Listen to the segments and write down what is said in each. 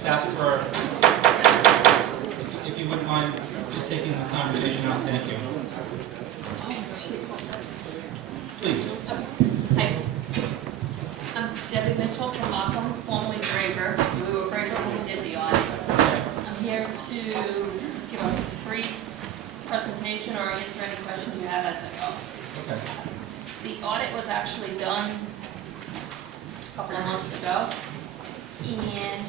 just ask for, if you wouldn't mind just taking the conversation out, thank you. Please. Hi. I'm Debbie Mitchell from Markham, formerly Braver. We were Braver when we did the audit. I'm here to give a brief presentation or answer any questions you have as I go. Okay. The audit was actually done a couple of months ago, and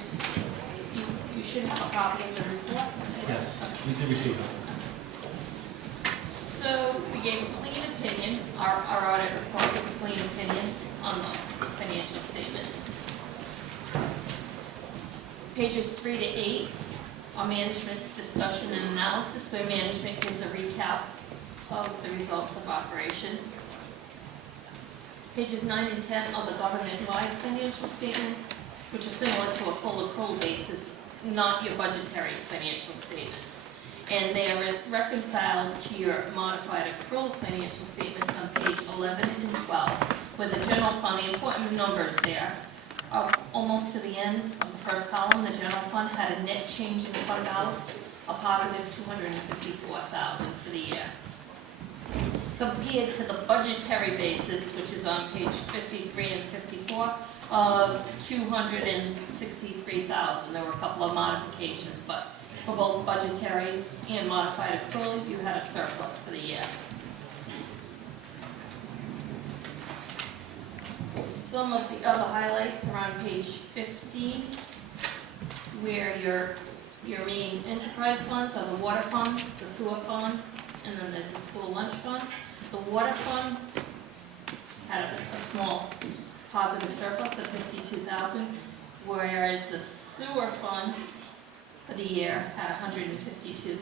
you should have a copy of the report. Yes, we did receive it. So we gave a clean opinion, our audit report was a clean opinion on the financial statements. Pages 3 to 8 are management's discussion and analysis, where management gives a recap of the results of operation. Pages 9 and 10 are the government-wide financial statements, which are similar to a full accrual basis, not your budgetary financial statements. And they are reconciled to your modified accrual financial statements on page 11 and 12, with the general fund, the important numbers there are almost to the end of the first column. The general fund had a net change in fund balance, a positive $254,000 for the year. Compared to the budgetary basis, which is on page 53 and 54, of $263,000. There were a couple of modifications, but for both budgetary and modified accrual, you had a surplus for the year. Some of the other highlights are on page 15, where your main enterprise funds are the water fund, the sewer fund, and then there's the school lunch fund. The water fund had a small positive surplus of $52,000, whereas the sewer fund for the year had $152,000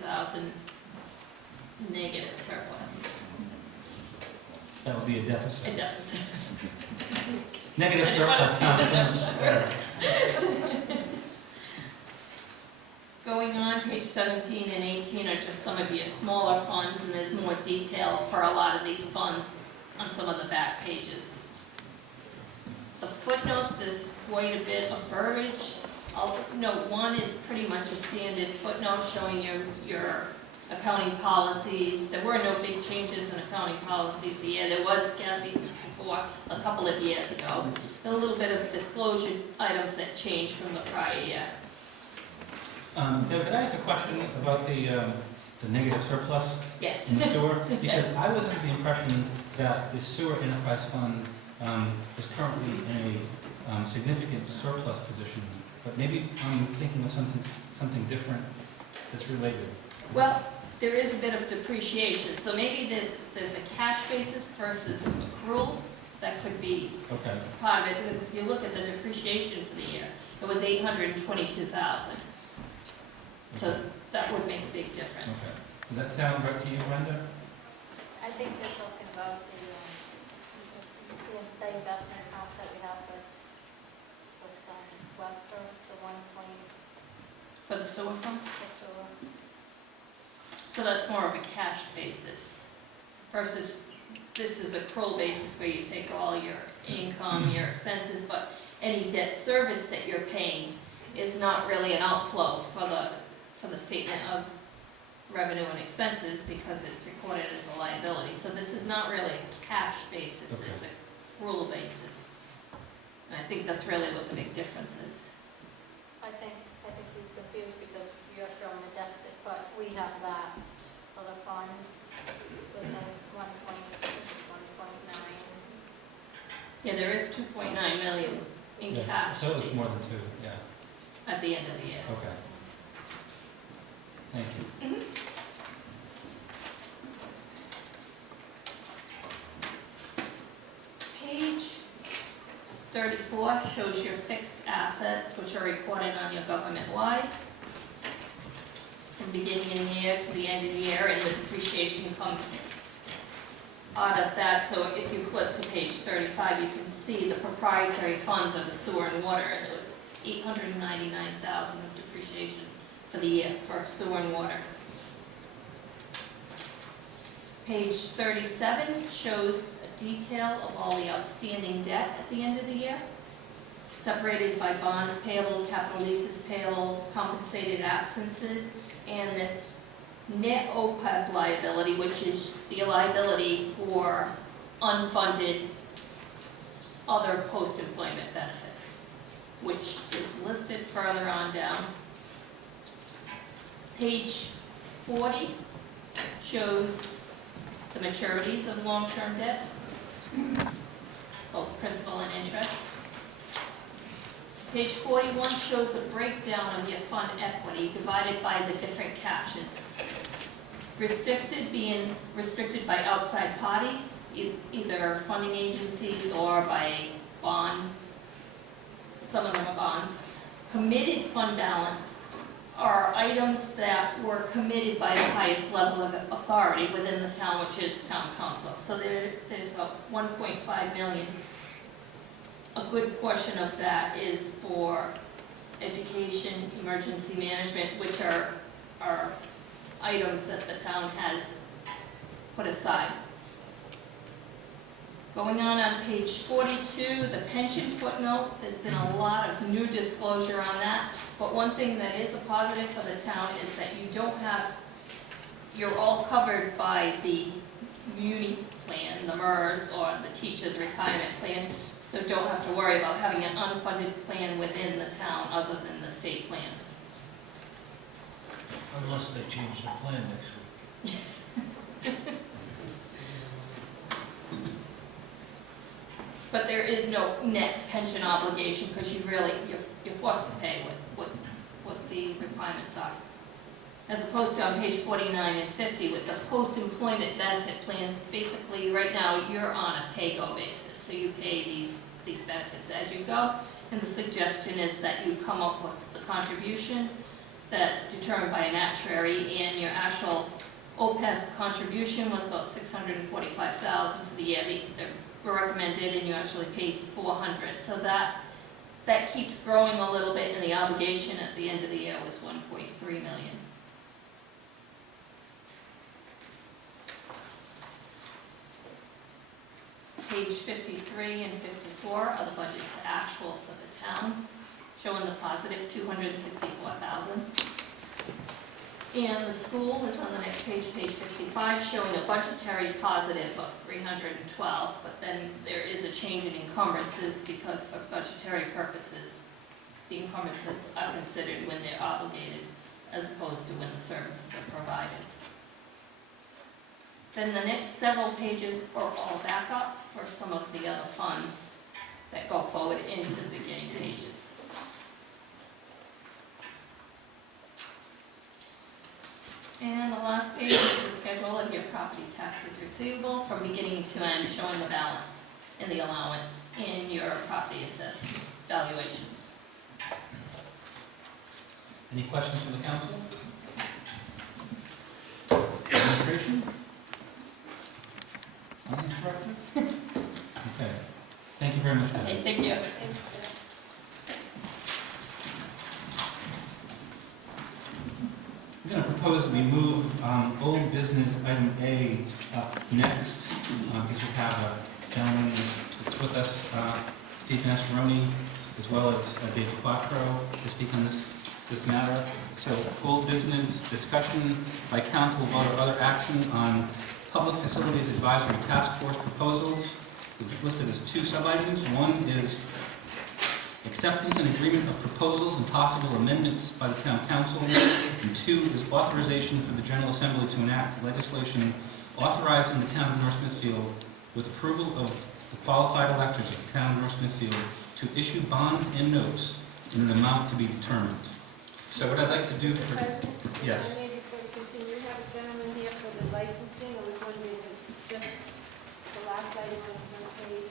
negative surplus. That would be a deficit. A deficit. Negative surplus sounds so much better. Going on, page 17 and 18 are just some of your smaller funds, and there's more detail for a lot of these funds on some of the back pages. The footnotes, there's quite a bit of verbiage. Note 1 is pretty much a standard footnote showing your accounting policies. There were no big changes in accounting policies the year. There was SCASB before a couple of years ago. A little bit of disclosure items that changed from the prior year. Deb, could I ask a question about the negative surplus Yes. in the sewer? Because Yes. I was under the impression that the sewer enterprise fund is currently in a significant surplus position, but maybe I'm thinking of something different that's related. Well, there is a bit of depreciation, so maybe there's a cash basis versus accrual. That could be Okay. part of it, because if you look at the depreciation for the year, it was $822,000. So that would make a big difference. Okay. Does that sound right to you, Brenda? I think they're talking about the investment accounts that we have with Webster, the 1 point, For the sewer fund? so, So that's more of a cash basis versus this is accrual basis where you take all your income, your expenses, but any debt service that you're paying is not really an outflow for the statement of revenue and expenses because it's recorded as a liability. So this is not really a cash basis, Okay. it's a accrual basis. And I think that's really what the big difference is. I think he's confused because you're showing a deficit, but we have that for the fund with the 1.9. Yeah, there is $2.9 million in Yeah. cash So it was more than 2, yeah. at the end of the year. Okay. Thank you. Page 34 shows your fixed assets, which are recorded on your government-wide. From beginning of the year to the end of the year, and the depreciation comes out of that. So if you flip to page 35, you can see the proprietary funds of the sewer and water, and it was $899,000 of depreciation for the year for sewer and water. Page 37 shows a detail of all the outstanding debt at the end of the year. separated by bonds payable, capital leases payables, compensated absences, and this net OPEB liability, which is the liability for unfunded other post-employment benefits, which is listed further on down. Page 40 shows the maturities of long-term debt, both principal and interest. Page 41 shows the breakdown of your fund equity divided by the different captions. Restricted being restricted by outside parties, either funding agencies or by bond, some of them are bonds. Committed fund balance are items that were committed by the highest level of authority within the town, which is town council. So there's about 1.5 million. A good portion of that is for education, emergency management, which are items that the town has put aside. Going on page 42, the pension footnote, there's been a lot of new disclosure on that, but one thing that is a positive for the town is that you don't have, you're all covered by the muni plan, the MERS, or the teacher's retirement plan, so don't have to worry about having an unfunded plan within the town other than the state plans. Unless they change the plan next week. Yes. But there is no net pension obligation because you're forced to pay what the requirements are. As opposed to on page 49 and 50 with the post-employment benefit plans, basically right now you're on a pay-go basis. So you pay these benefits as you go. And the suggestion is that you come up with the contribution that's determined by an actuary, and your actual OPEB contribution was about $645,000 for the year. They were recommended, and you actually paid $400,000. So that keeps growing a little bit, and the obligation at the end of the year was $1.3 million. Page 53 and 54 are the budget to actual for the town, showing the positive $264,000. And the school is on the next page, page 55, showing a budgetary positive of $312, but then there is a change in encumbrances because for budgetary purposes, the encumbrances are considered when they're obligated as opposed to when the services are provided. Then the next several pages are all backup for some of the other funds that go forward into the beginning pages. And the last page is the schedule of your property taxes receivable from beginning to end, showing the balance and the allowance in your property assessed valuations. Any questions from the council? Administration? Finance Director? Okay. Thank you very much, Heather. Okay, thank you. I'm going to propose that we move old business item A up next, because we have a gentleman that's with us, Steve Mascheroni, as well as Dave Quattro, to speak on this matter. So, old business discussion by council, vote or other action on Public Facilities Advisory Task Force proposals. It's listed as two sub-items. One is acceptance and agreement of proposals and possible amendments by the town council. And two is authorization for the General Assembly to enact legislation authorizing the town of North Smithfield, with approval of the qualified electors of the town of North Smithfield, to issue bonds and notes in an amount to be determined. So what I'd like to do for, yes. Maybe before you continue, you have a gentleman here for the licensing. I was wondering if it's just the last item on the front page,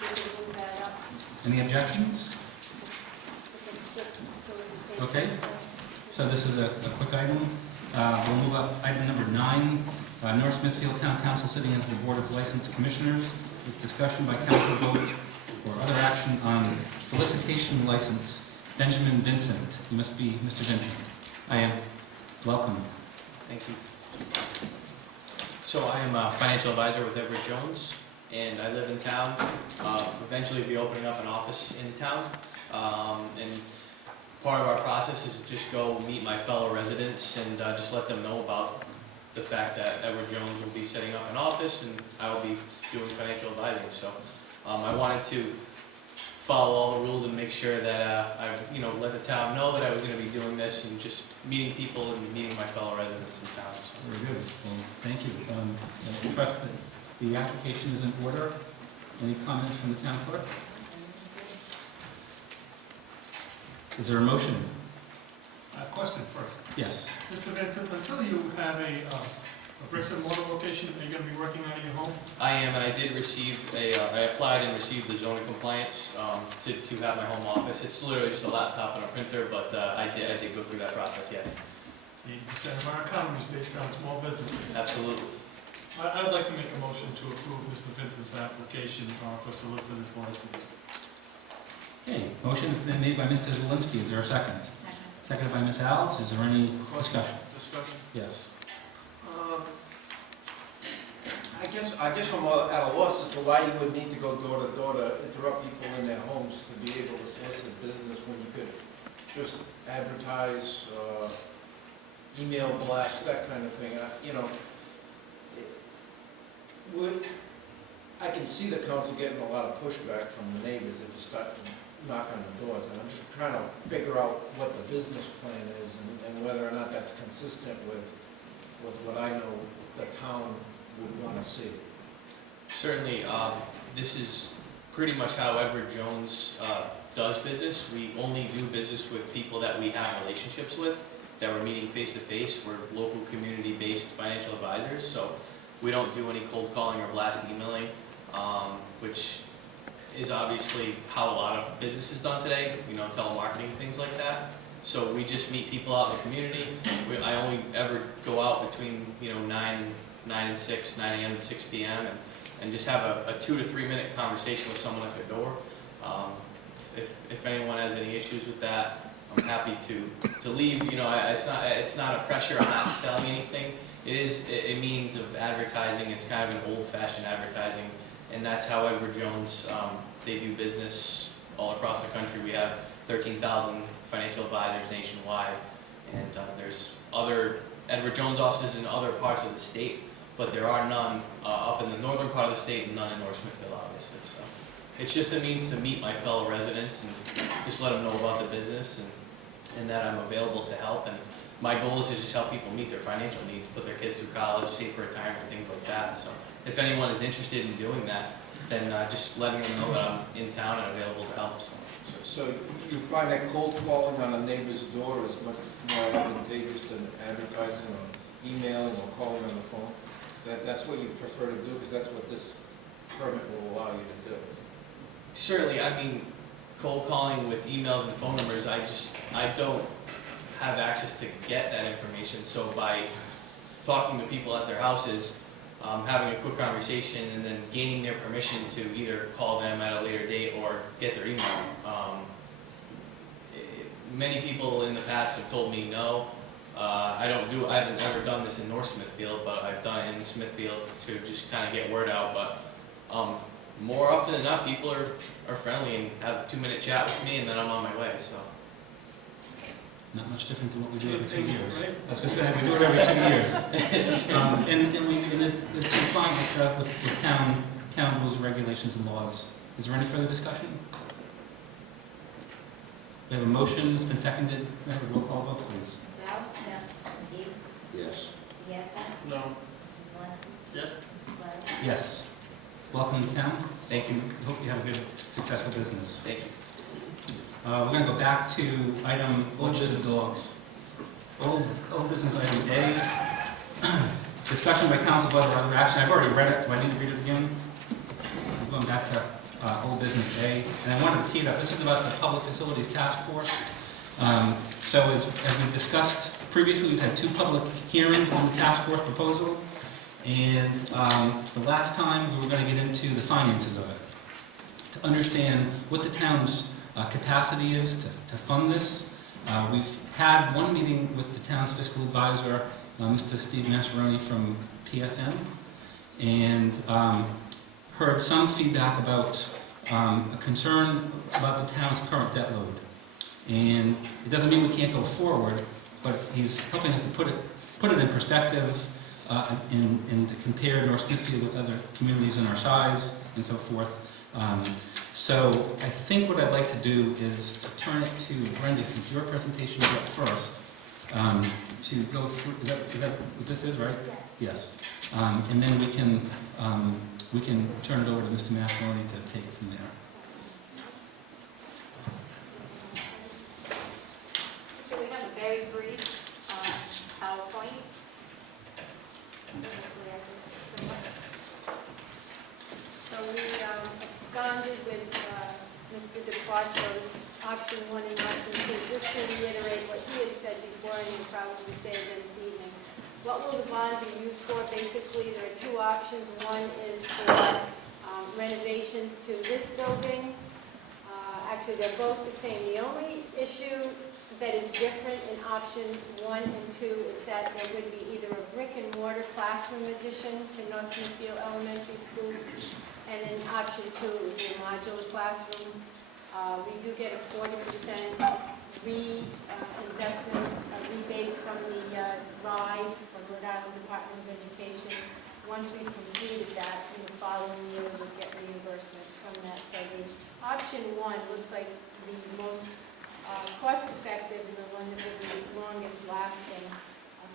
we can move that up. Any objections? Okay. So this is a quick item. We'll move up item number 9. North Smithfield Town Council sitting as the Board of License Commissioners, with discussion by council vote or other action on solicitation license. Benjamin Vincent. You must be Mr. Vincent. I am. Welcome. Thank you. So I am a financial advisor with Everett Jones, and I live in town. Eventually be opening up an office in town. And part of our process is to just go meet my fellow residents and just let them know about the fact that Edward Jones will be setting up an office and I will be doing financial advising. So I wanted to follow all the rules and make sure that I, let the town know that I was going to be doing this and just meeting people and meeting my fellow residents in town. So. Very good. Well, thank you. I trust that the application is in order. Any comments from the town clerk? Is there a motion? Question first. Yes. Mr. Vincent, until you have a bricks and mortar location, are you going to be working out of your home? I am, and I did receive I applied and received the zoning compliance to have my home office. It's literally just a laptop and a printer, but I did go through that process, yes. The percent of our economy is based on small businesses. Absolutely. I'd like to make a motion to approve Mr. Vincent's application for solicitor's license. Okay, motion's been made by Mr. Zelinski. Is there a second? Seconded by Ms. Alves. Is there any discussion? Discussion? Yes. I guess I'm at a loss as to why you would need to go door to door to interrupt people in their homes to be able to solicit business when you could just advertise, email blast, that kind of thing. I can see the council getting a lot of pushback from the neighbors if you start to knock on the doors, and I'm just trying to figure out what the business plan is and whether or not that's consistent with what I know the town would want to see. Certainly, this is pretty much how Edward Jones does business. We only do business with people that we have relationships with, that we're meeting face to face. We're local community-based financial advisors, so we don't do any cold calling or blast emailing, which is obviously how a lot of business is done today, telemarketing, things like that. So we just meet people out in the community. I only ever go out between 9 and 6, 9 a.m. to 6 p.m. and just have a 2 to 3 minute conversation with someone at their door. If anyone has any issues with that, I'm happy to leave. It's not a pressure. I'm not selling anything. It is a means of advertising. It's kind of an old-fashioned advertising, and that's how Edward Jones, they do business all across the country. We have 13,000 financial advisors nationwide, and there's other Edward Jones offices in other parts of the state, but there are none up in the northern part of the state and none in North Smithfield, obviously. So it's just a means to meet my fellow residents and just let them know about the business and that I'm available to help. And my goal is to just help people meet their financial needs, put their kids through college, save for retirement, things like that. So if anyone is interested in doing that, then just letting them know that I'm in town and available to help. So you find that cold calling on a neighbor's door is much more advantageous than advertising or emailing or calling on the phone? That's what you prefer to do, because that's what this permit will allow you to do. Certainly, cold calling with emails and phone numbers, I don't have access to get that information. So by talking to people at their houses, having a quick conversation and then gaining their permission to either call them at a later date or get their email. Many people in the past have told me no. I haven't ever done this in North Smithfield, but I've done it in Smithfield to just kind of get word out. But more often than not, people are friendly and have a 2-minute chat with me, and then I'm on my way. So. Not much different than what we do every 2 years. Right? I was going to say, we do it every 2 years. And this compliant with town rules, regulations, and laws. Is there any further discussion? We have a motion, it's been seconded. May I have a roll call vote, please? Ms. Alves? Yes. Ms. Eve? Yes. Mr. Gaskin? No. Mr. Zelinski? Yes. Mrs. Blair? Yes. Welcome to town. Thank you. Hope you have a good, successful business. Thank you. We're going to go back to item old business. Old business item A. Discussion by council whether other action. I've already read it. Do I need to read it again? I'm going back to old business A. And I wanted to tee it up. This is about the Public Facilities Task Force. So as we discussed previously, we've had 2 public hearings on the task force proposal. And the last time we were going to get into the finances of it, to understand what the town's capacity is to fund this. We've had one meeting with the town's fiscal advisor, Mr. Steve Mascheroni from PFM, and heard some feedback about a concern about the town's current debt load. And it doesn't mean we can't go forward, but he's helping us to put it in perspective, and to compare North Smithfield with other communities in our size and so forth. So I think what I'd like to do is to turn it to Brenda, since your presentation is up first, to go through, is that what this is, right? Yes. Yes. And then we can turn it over to Mr. Macaroni to take it from there. So we have a very brief PowerPoint. So we absconded with Mr. DeParcho's option 1 and option 2, just to reiterate what he had said before, and he'll probably say again this evening. What will the bond be used for? Basically, there are 2 options. One is for renovations to this building. Actually, they're both the same. The only issue that is different in options 1 and 2 is that there would be either a brick and mortar classroom addition to North Smithfield Elementary School, and in option 2 it would be a modular classroom. We do get a 40% investment rebate from the RIDE, from Rhode Island Department of Education. Once we've completed that, in the following year, we'll get reimbursement from that. So the option 1 looks like the most cost-effective and the one that will be longest lasting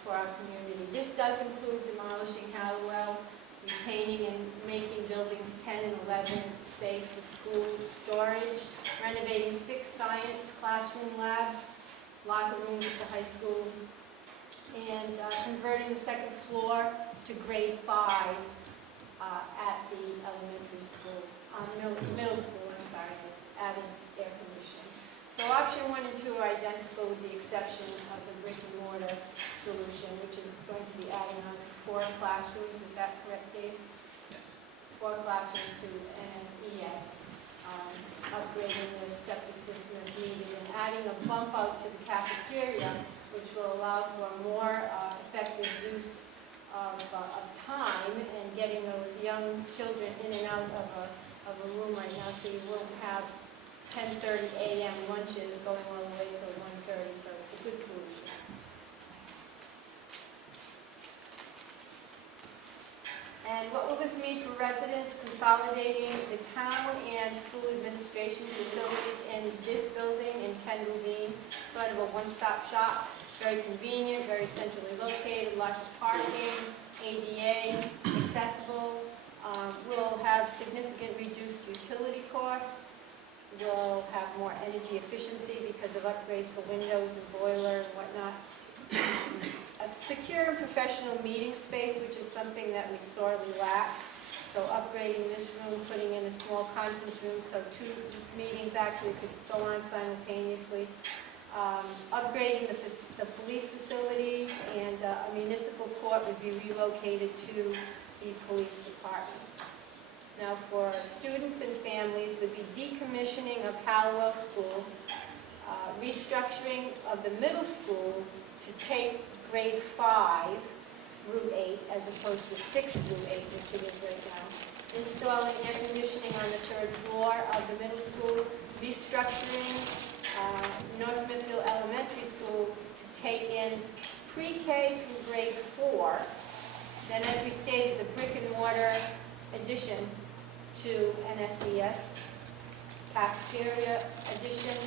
for our community. This does include demolishing Hallowell, retaining and making buildings 10 and 11 safe for school storage, renovating 6 science classroom labs, locker rooms at the high school, and converting the 2nd floor to grade 5 at the elementary school, middle school, I'm sorry, adding air conditioning. So option 1 and 2 are identical with the exception of the brick and mortar solution, which is going to be adding on 4 classrooms. Is that correct, Dave? Yes. 4 classrooms to NSES, upgrading the septic system as needed, and adding a bump out to the cafeteria, which will allow for more effective use of time and getting those young children in and out of a room right now, so you won't have 10:30 a.m. lunches going all the way till 1:30, so it's a good solution. And what will this mean for residents? Consolidating the town and school administration facilities in this building in Kendall Dean, sort of a one-stop shop, very convenient, very centrally located, lots of parking, ADA, accessible. We'll have significant reduced utility costs. We'll have more energy efficiency because of upgrades for windows and boiler and whatnot. A secure and professional meeting space, which is something that we sorely lack. So upgrading this room, putting in a small conference room so 2 meetings actually could go on simultaneously. Upgrading the police facilities, and a municipal court would be relocated to the police department. Now for students and families would be decommissioning of Hallowell School, restructuring of the middle school to take grade 5 through 8 as opposed to 6 through 8, which it is right now. Installing air conditioning on the 3rd floor of the middle school, restructuring North Smithfield Elementary School to take in pre-K through grade 4. Then, as we stated, the brick and mortar addition to NSES, cafeteria addition,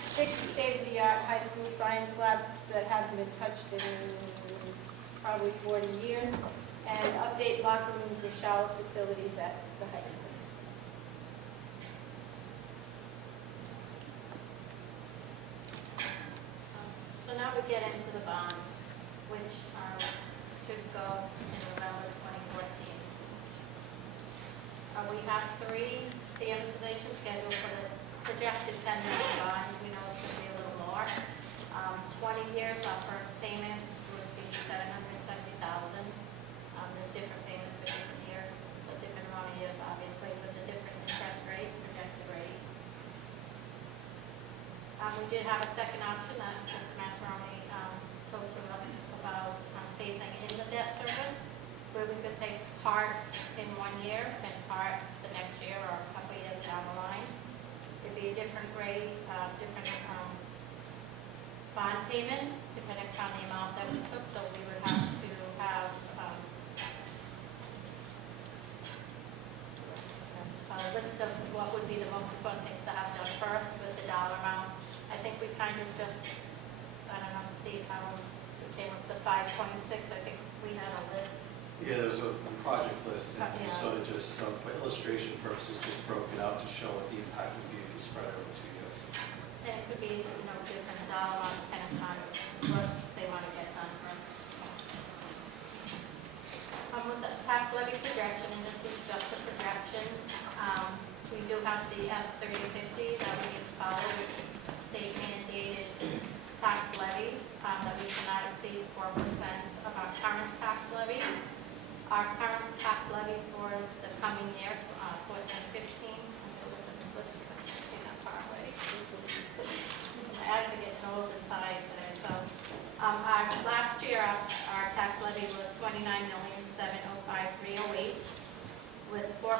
6 state-of-the-art high school science labs that haven't been touched in probably 40 years, and update locker rooms with shower facilities at the high school. So now we get into the bonds, which should go in November 2014. We have 3 amortization scheduled for the projected 10 million bond. We know it's going to be a little more. 20 years, our first payment would be $770,000. There's different payments for different years, but different amount of years, obviously, with a different interest rate, projected rate. We did have a second option that Mr. Macaroni told to us about phasing in the debt service. where we could take part in 1 year and part the next year or a couple of years down the line. It'd be a different rate, different bond payment, depending on the amount that we took, so we would have to have a list of what would be the most important things to have done first with the dollar amount. I think we kind of just, I don't know, Steve, how we came up with 5.6, I think we had a list. Yeah, there was a project list, and Yeah. sort of just, for illustration purposes, just broke it out to show what the impact would be if you spread it over 2 years. And it could be, different dollar amount depending on what they want to get done first. With the tax levy projection, and this is just a projection, we do have the S-3050 that we need to follow, which is state mandated tax levy, that we cannot exceed 4% of our current tax levy. Our current tax levy for the coming year, 14-15, I'm going to look at this list because I can't see that far away. My eyes are getting old and tired today. So last year, our tax levy was $29,705,308 with 4%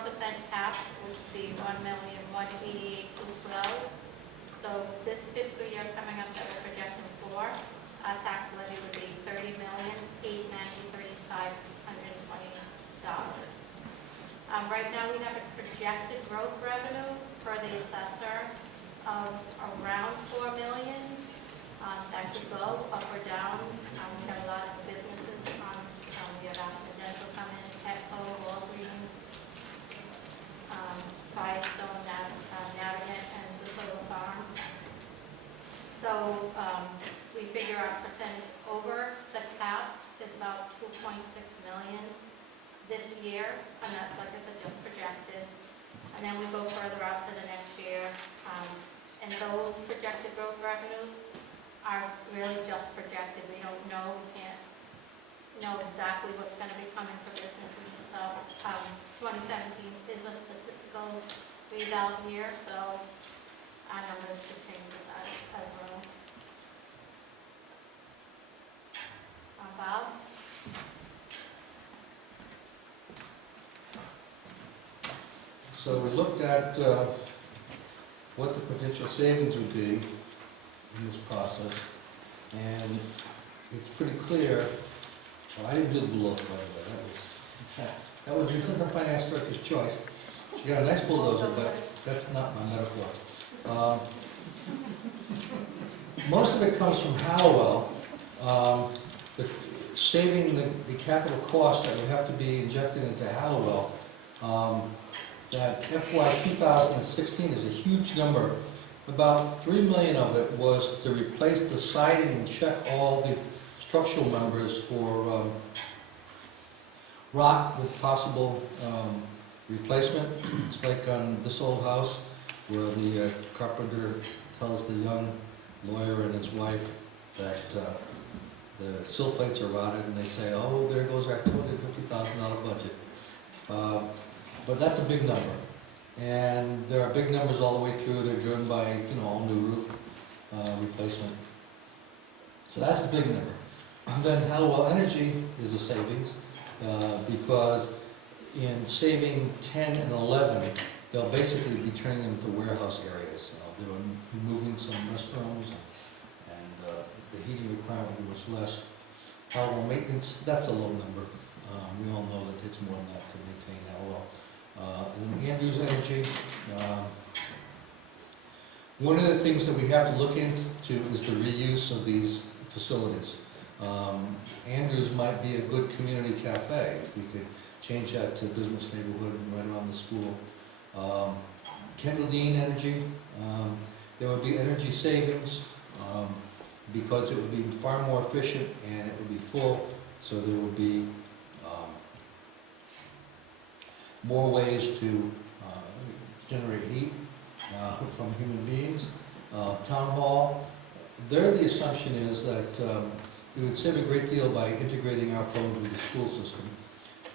cap, which would be $1,188,212. So this fiscal year coming up that we're projecting for, our tax levy would be $30,893,520. Right now, we have a projected growth revenue for the assessor of around $4 million. That could go up or down. We have a lot of businesses we have Aspen Dental come in, Petco, Walgreens, Firestone, Navigant, and the Solar Farm. So we figure our percentage over the cap is about 2.6 million this year, and that's, like I said, just projected. And then we go further out to the next year, and those projected growth revenues are really just projected. We don't know, we can't know exactly what's going to be coming for businesses. So 2017 is a statistical reval year, so our numbers could change with that as well. Bob? So we looked at what the potential savings would be in this process, and it's pretty clear. Well, I didn't do the bulldozer, by the way. That was the assistant finance director's choice. She got a nice bulldozer, but that's not my metaphor. Most of it comes from Hallowell. Saving the capital costs that would have to be injected into Hallowell. That FY 2016 is a huge number. About $3 million of it was to replace the siding and check all the structural members for rock with possible replacement. It's like on this old house where the carpenter tells the young lawyer and his wife that the sill plates are rotted, and they say, "Oh, there goes our $250,000 budget." But that's a big number, and there are big numbers all the way through. They're driven by all new roof replacement. So that's a big number. And then Hallowell Energy is a savings because in saving 10 and 11, they'll basically be turning them into warehouse areas. They're removing some restrooms, and the heating requirement will be much less. Hallowell maintenance, that's a low number. We all know that it takes more than that to maintain Hallowell. And Andrews Energy, one of the things that we have to look into is the reuse of these facilities. Andrews might be a good community cafe if we could change that to business neighborhood right around the school. Kendall Dean Energy, there would be energy savings because it would be far more efficient and it would be full, so there would be more ways to generate heat from human beings. Town Hall, there the assumption is that it would save a great deal by integrating our phones with the school system,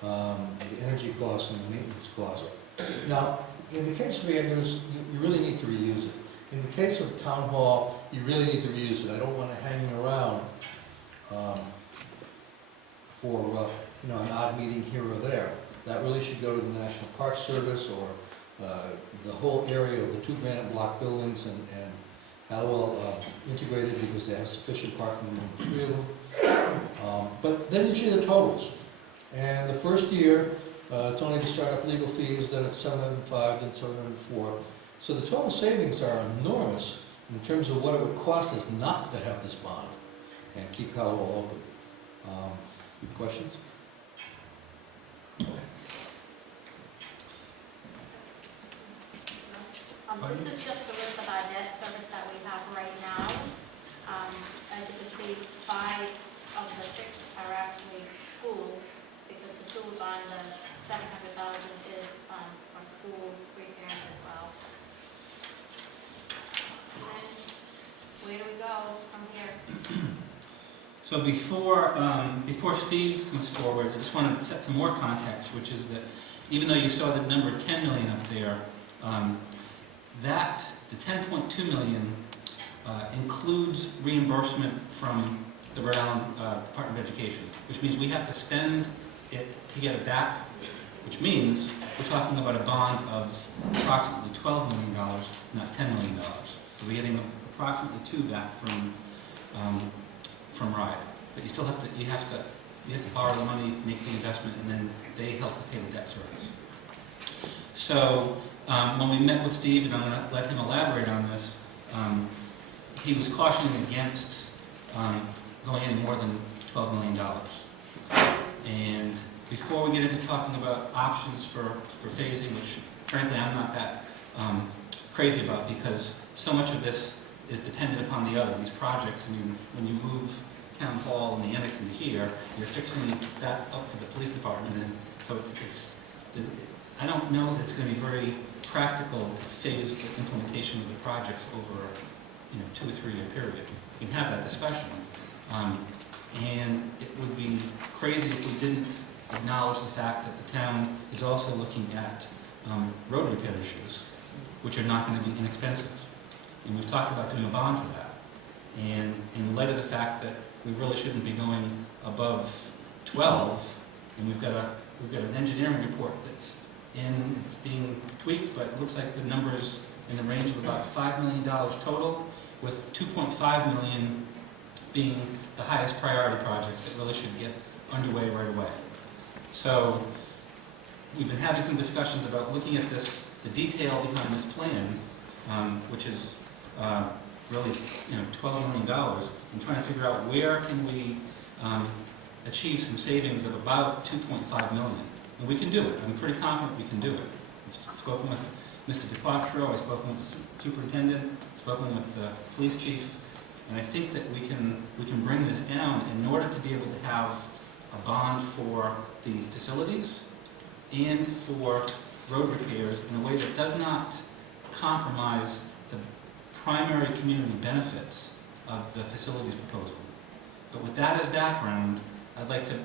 the energy costs and the maintenance costs. Now, in the case of Andrews, you really need to reuse it. In the case of Town Hall, you really need to reuse it. I don't want it hanging around for an odd meeting here or there. That really should go to the National Park Service or the whole area of the 2 granite block buildings and Hallowell integrated because they have sufficient parking room for 3 of them. But then you see the totals. And the first year, it's only the startup legal fees, then it's $705, then $704. So the total savings are enormous in terms of what it would cost us not to have this bond and keep Hallowell open. Questions? This is just a list of our debt service that we have right now. As you can see, 5 of the 6 are actually school, because the school bond, the $700,000 is for school repairs as well. And where do we go from here? So before Steve comes forward, I just want to set some more context, which is that even though you saw the number 10 million up there, the 10.2 million includes reimbursement from the Rhode Island Department of Education, which means we have to spend it to get it back, which means we're talking about a bond of approximately $12 million, not $10 million. So we're getting approximately 2 back from RIDE. But you still have to borrow the money, make the investment, and then they help to pay the debt service. So when we met with Steve, and I'm going to let him elaborate on this, he was cautioning against going any more than $12 million. And before we get into talking about options for phasing, which frankly I'm not that crazy about, because so much of this is dependent upon the other, these projects. I mean, when you move Town Hall and the annex into here, you're fixing that up for the police department, and so I don't know that it's going to be very practical to phase the implementation of the projects over a 2 or 3 year period. We can have that discussion, and it would be crazy if we didn't acknowledge the fact that the town is also looking at road repair issues, which are not going to be inexpensive. And we've talked about doing a bond for that. And in light of the fact that we really shouldn't be going above 12, and we've got an engineering report it's being tweaked, but it looks like the number's in the range of about $5 million total, with $2.5 million being the highest priority projects that really should get underway right away. So we've been having some discussions about looking at the detail behind this plan, which is really $12 million, and trying to figure out where can we achieve some savings of about $2.5 million. And we can do it. I'm pretty confident we can do it. I've spoken with Mr. DeQuatro, I've spoken with the superintendent, I've spoken with the police chief, and I think that we can bring this down in order to be able to have a bond for the facilities and for road repairs in a way that does not compromise the primary community benefits of the facilities proposal. But with that as background, I'd like to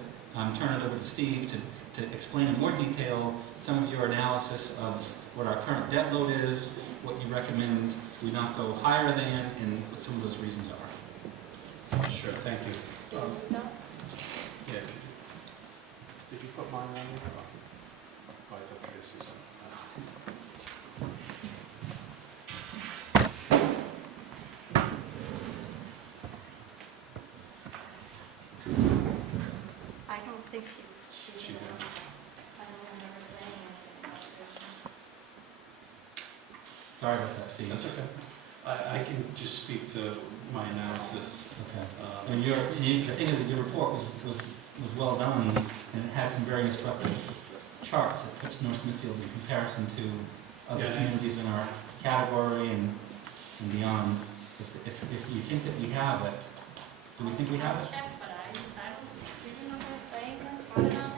turn it over to Steve to explain in more detail some of your analysis of what our current debt load is, what you recommend we not go higher than, and what some of those reasons are. Sure, thank you. No? Yeah. Did you put mine on there? Oh, I thought Tracy's on. I don't think she She did. did. I don't remember saying anything about this. Sorry about that, Steve. That's okay. I can just speak to my analysis. Okay. And the thing is that your report was well done, and it had some very instructive charts that puts North Smithfield in comparison to other Yeah. communities in our category and beyond. If you think that we have it, do we think we have it? Check, but I don't remember saying that. I don't know.